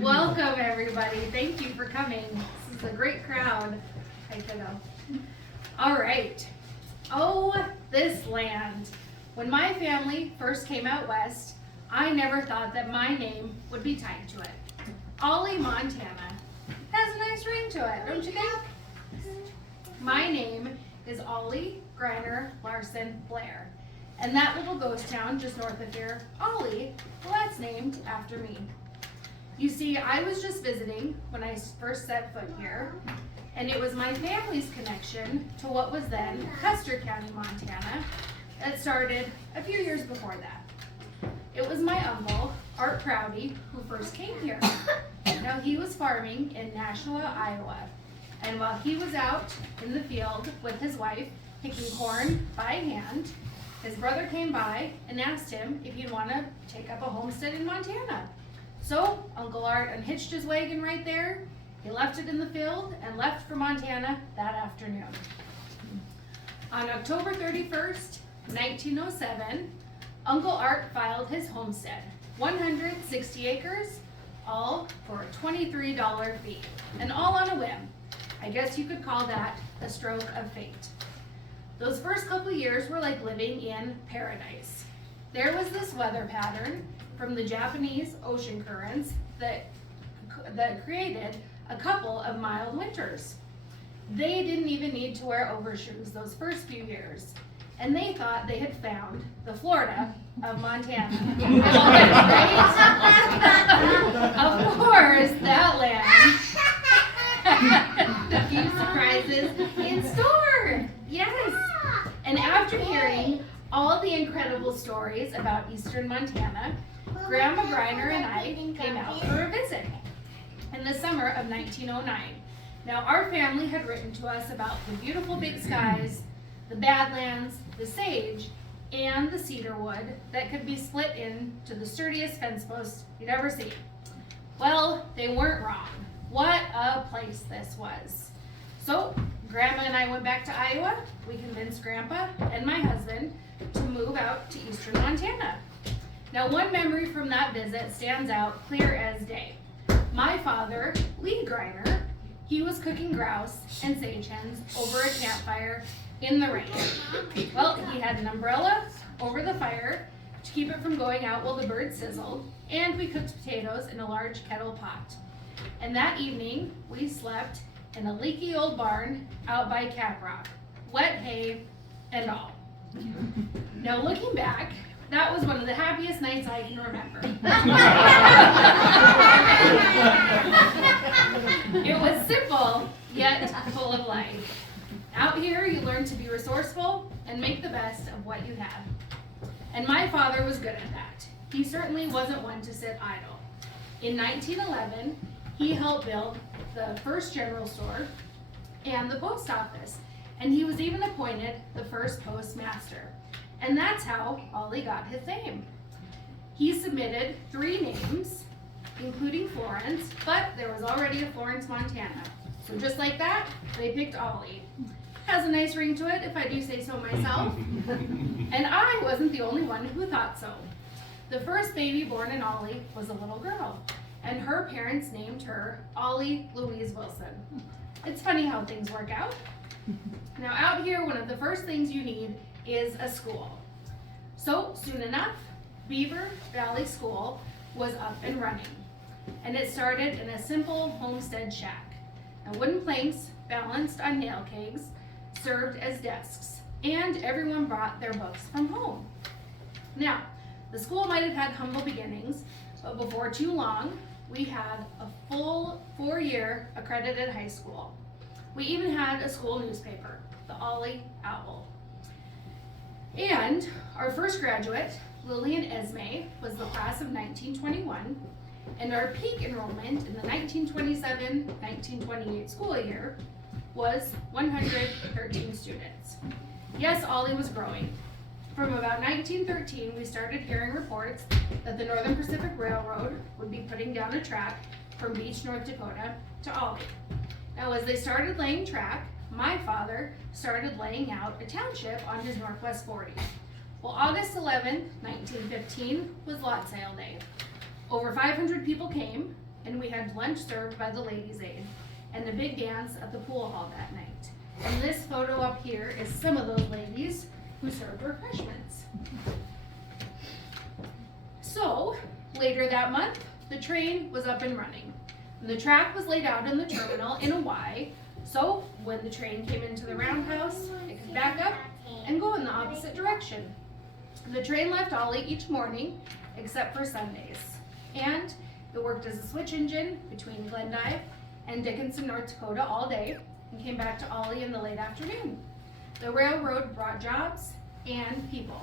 Welcome, everybody. Thank you for coming. This is a great crowd. Hi, kiddo. All right. Oh, this land. When my family first came out west, I never thought that my name would be tied to it. Ollie, Montana. Has a nice ring to it, don't you think? My name is Ollie, Greiner, Larson, Blair. And that little ghost town just north of here, Ollie, well, that's named after me. You see, I was just visiting when I first set foot here, and it was my family's connection to what was then Custer County, Montana, that started a few years before that. It was my uncle, Art Prouty, who first came here. Now, he was farming in Nashua, Iowa, and while he was out in the field with his wife, picking corn by hand, his brother came by and asked him if he'd want to take up a homestead in Montana. So Uncle Art unhitched his wagon right there, he left it in the field, and left for Montana that afternoon. On October 31st, 1907, Uncle Art filed his homestead, 160 acres, all for a $23 fee, and all on a whim. I guess you could call that a stroke of fate. Those first couple years were like living in paradise. There was this weather pattern from the Japanese ocean currents that created a couple of mild winters. They didn't even need to wear overshoes those first few years, and they thought they had found the Florida of Montana. Right? Of course, that land had a few surprises in store. Yes. And after hearing all the incredible stories about eastern Montana, Grandma Greiner and I came out for a visit in the summer of 1909. Now, our family had written to us about the beautiful big skies, the badlands, the sage, and the cedar wood that could be split into the sturdiest fence posts you'd ever see. Well, they weren't wrong. What a place this was. So, Grandma and I went back to Iowa. We convinced Grandpa and my husband to move out to eastern Montana. Now, one memory from that visit stands out clear as day. My father, Lee Greiner, he was cooking grouse and sage hens over a campfire in the rain. Well, he had an umbrella over the fire to keep it from going out while the birds sizzled, and we cooked potatoes in a large kettle pot. And that evening, we slept in a leaky old barn out by Cap Rock, wet hay and all. Now, looking back, that was one of the happiest nights I can remember. It was simple, yet full of life. Out here, you learn to be resourceful and make the best of what you have. And my father was good at that. He certainly wasn't one to sit idle. In 1911, he helped build the first general store and the post office, and he was even appointed the first postmaster. And that's how Ollie got his name. He submitted 3 names, including Florence, but there was already a Florence, Montana. So just like that, they picked Ollie. Has a nice ring to it, if I do say so myself. And I wasn't the only one who thought so. The first baby born in Ollie was a little girl, and her parents named her Ollie Louise Wilson. It's funny how things work out. Now, out here, one of the first things you need is a school. So soon enough, Beaver Valley School was up and running, and it started in a simple homestead shack. Now, wooden planks balanced on nail kegs served as desks, and everyone brought their books from home. Now, the school might have had humble beginnings, but before too long, we had a full 4-year accredited high school. We even had a school newspaper, the Ollie Owl. And our first graduate, Lillian Esme, was the class of 1921, and our peak enrollment in the 1927-1928 school year was 113 students. Yes, Ollie was growing. From about 1913, we started hearing reports that the Northern Pacific Railroad would be putting down a track from Beach, North Dakota to Ollie. Now, as they started laying track, my father started laying out a township on his Northwest 40. Well, August 11, 1915 was lot sale day. Over 500 people came, and we had lunch served by the Ladies' Aid, and a big dance at the pool hall that night. And this photo up here is some of those ladies who served refreshments. So, later that month, the train was up and running. And the track was laid out in the terminal in a Y, so when the train came into the roundhouse, it could back up and go in the opposite direction. The train left Ollie each morning, except for Sundays. And it worked as a switch engine between Glendive and Dickinson, North Dakota all day, and came back to Ollie in the late afternoon. The railroad brought jobs and people.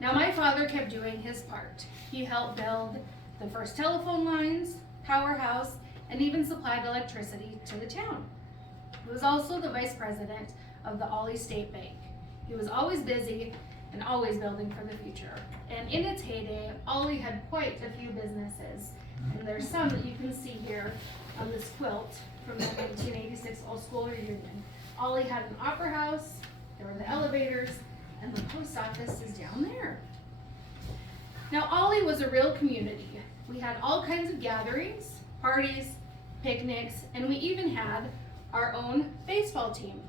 Now my father kept doing his part. He helped build the first telephone lines, powerhouse, and even supplied electricity to the town. He was also the vice president of the Ollie State Bank. He was always busy and always building for the future. And in its heyday, Ollie had quite a few businesses. And there's some that you can see here on this quilt from the 1986 Old School Reunion. Ollie had an opera house, there were the elevators, and the post office is down there. Now Ollie was a real community. We had all kinds of gatherings, parties, picnics, and we even had our own baseball team.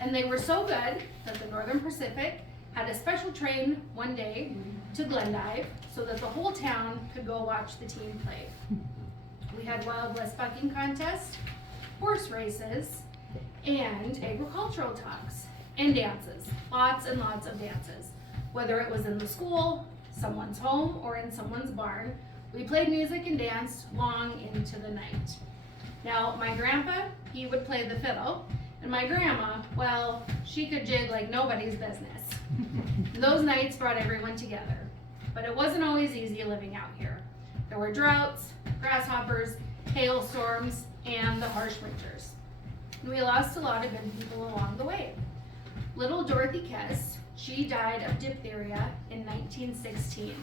And they were so good that the Northern Pacific had a special train one day to Glendive so that the whole town could go watch the team play. We had Wild West bucking contests, horse races, and agricultural talks and dances, lots and lots of dances. Whether it was in the school, someone's home, or in someone's barn, we played music and danced long into the night. Now, my grandpa, he would play the fiddle, and my grandma, well, she could jig like nobody's business. Those nights brought everyone together, but it wasn't always easy living out here. There were droughts, grasshoppers, hailstorms, and the harsh winters. And we lost a lot of good people along the way. Little Dorothy Kess, she died of diphtheria in 1916,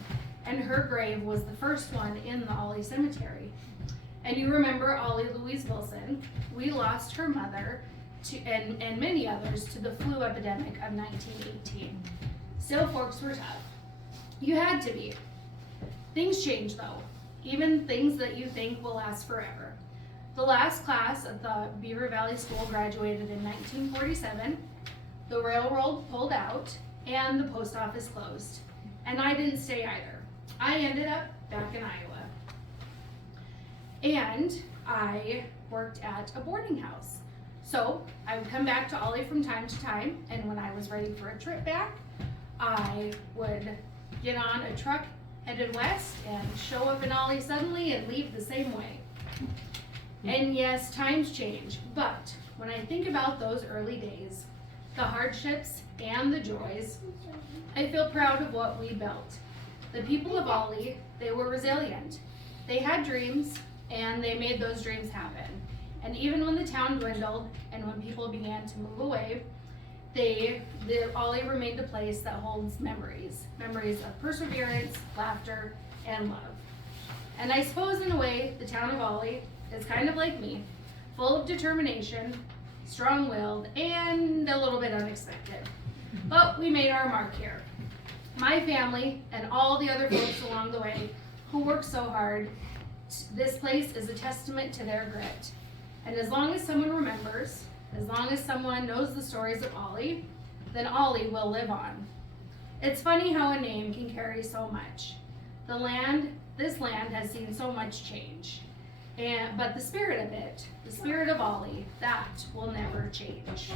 and her grave was the first one in the Ollie Cemetery. And you remember Ollie Louise Wilson. We lost her mother and many others to the flu epidemic of 1918. Still, folks were tough. You had to be. Things change though, even things that you think will last forever. The last class at the Beaver Valley School graduated in 1947. The railroad pulled out and the post office closed. And I didn't stay either. I ended up back in Iowa. And I worked at a boarding house. So I would come back to Ollie from time to time, and when I was ready for a trip back, I would get on a truck headed west and show up in Ollie suddenly and leave the same way. And yes, times change, but when I think about those early days, the hardships and the joys, I feel proud of what we built. The people of Ollie, they were resilient. They had dreams, and they made those dreams happen. And even when the town dwindled and when people began to move away, Ollie remained a place that holds memories of perseverance, laughter, and love. And I suppose in a way, the town of Ollie is kind of like me, full of determination, strong-willed, and a little bit unexpected. But we made our mark here. My family and all the other folks along the way who worked so hard, this place is a testament to their grit. And as long as someone remembers, as long as someone knows the stories of Ollie, then Ollie will live on. It's funny how a name can carry so much. This land has seen so much change. But the spirit of it, the spirit of Ollie, that will never change.